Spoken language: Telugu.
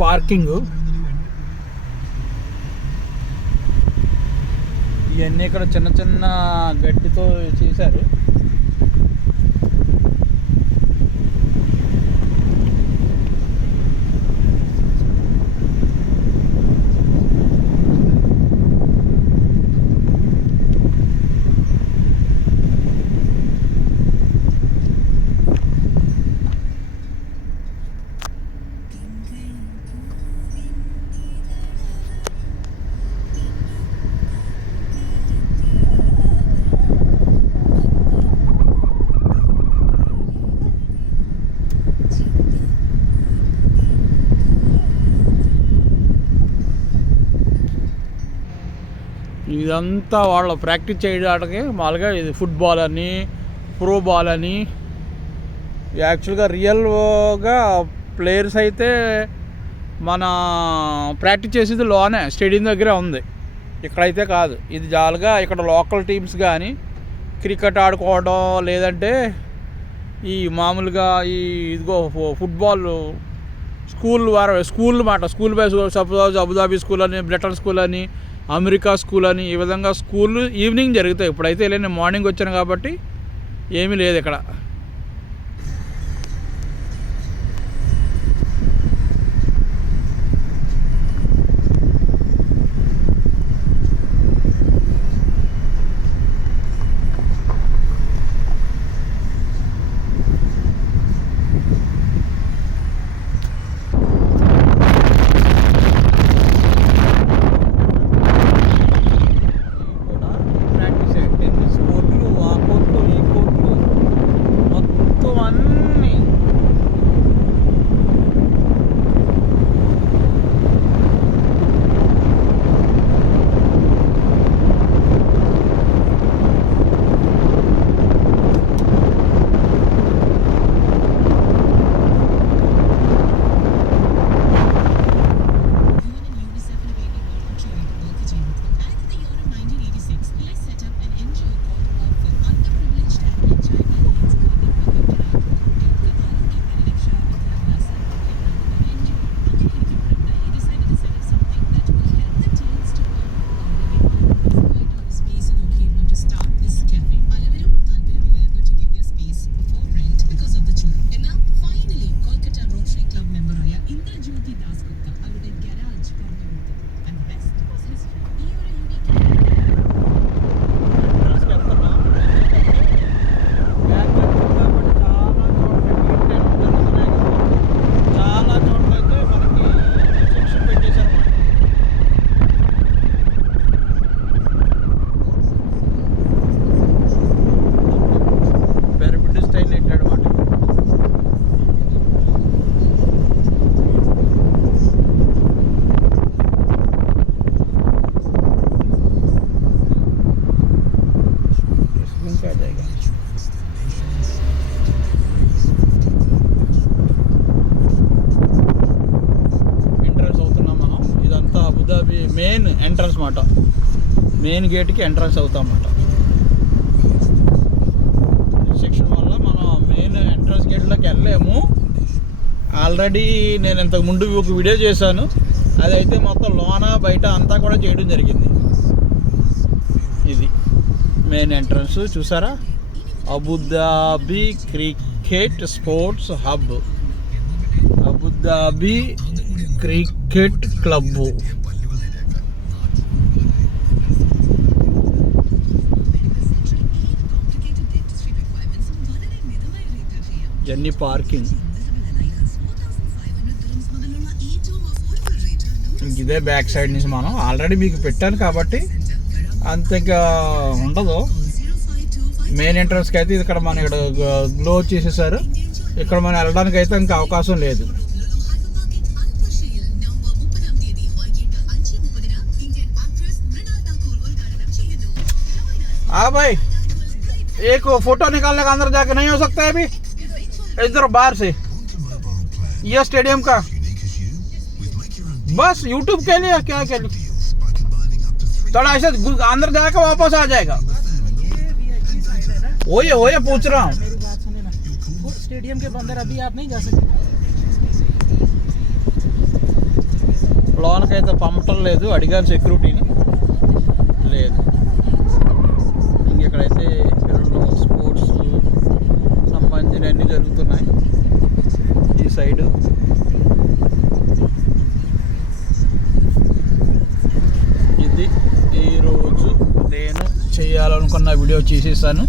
పార్కింగ్. ఇవన్నీ ఇక్కడ చిన్న చిన్న గడ్డితో చేశారు. ఇదంతా వాళ్ళ ప్రాక్టీస్ చేయడానికి మామూలుగా ఇది ఫుట్బాల్ అని ప్రో బాల్ అని. యాక్చువల్గా రియల్గా ప్లేయర్స్ అయితే మన ప్రాక్టీస్ చేసేది లోనే స్టేడియం దగ్గరే ఉంది. ఇక్కడైతే కాదు. ఇది జాలుగా ఇక్కడ లోకల్ టీమ్స్ కానీ క్రికెట్ ఆడుకోవడం లేదంటే ఈ మామూలుగా ఈ ఇదిగో ఫుట్బాల్ స్కూల్ వారు స్కూల్ మాట school by suppose Abu Dhabi school అని బ్రిటన్ స్కూల్ అని అమెరికా స్కూల్ అని ఈ విధంగా స్కూల్ ఈవినింగ్ జరుగుతాయి. ఇప్పుడైతే నేను మార్నింగ్ వచ్చాను కాబట్టి ఏమీ లేదు ఇక్కడ. అనమాట మెయిన్ గేట్కి ఎంట్రన్స్ అవుతామన్నమాట సెక్షన్ వల్ల మనం మెయిన్ ఎంట్రన్స్ గేట్లోకి వెళ్ళలేము. ఆల్రెడీ నేను ఇంతకు ముందు ఒక వీడియో చేశాను. అదైతే మొత్తం లోన బయట అంతా కూడా చేయడం జరిగింది. ఇది మెయిన్ ఎంట్రన్స్ చూసారా? Abu Dhabi cricket sports hub Abu Dhabi cricket club journey parking? ఇదే బ్యాక్ సైడ్ నుంచి మనం ఆల్రెడీ మీకు పెట్టాను కాబట్టి అంత ఇంకా ఉండదు. మెయిన్ ఎంట్రన్స్కి అయితే ఇక్కడ మనం ఇక్కడ గ్లో చేసేసారు. ఇక్కడ మనం వెళ్ళడానికి అయితే ఇంకా అవకాశం లేదు. ఆ బాయ్ एक ఫోటో నికాలనే का अंदर जाके नहीं हो इधर बाहर से ये स्टेडियम का बस यूट्यूब के लिए क्या के लिए थोड़ा ऐसे घु- अंदर जाकर वापस आ जाएगा वही वही पूछ रहा हूँ मेरी बात सुनिए ना वो स्टेडियम के अंदर अभी आप नहीं जा सकते లోనకైతే పంపటం లేదు అడిగాను సెక్యూరిటీని లేదు ఇంకెక్కడైతే పిల్లలు స్పోర్ట్స్ సంబంధించినవన్నీ జరుగుతున్నాయి. ఈ సైడు. ఇది ఈరోజు నేను చేయాలనుకున్న వీడియో చేసేసాను.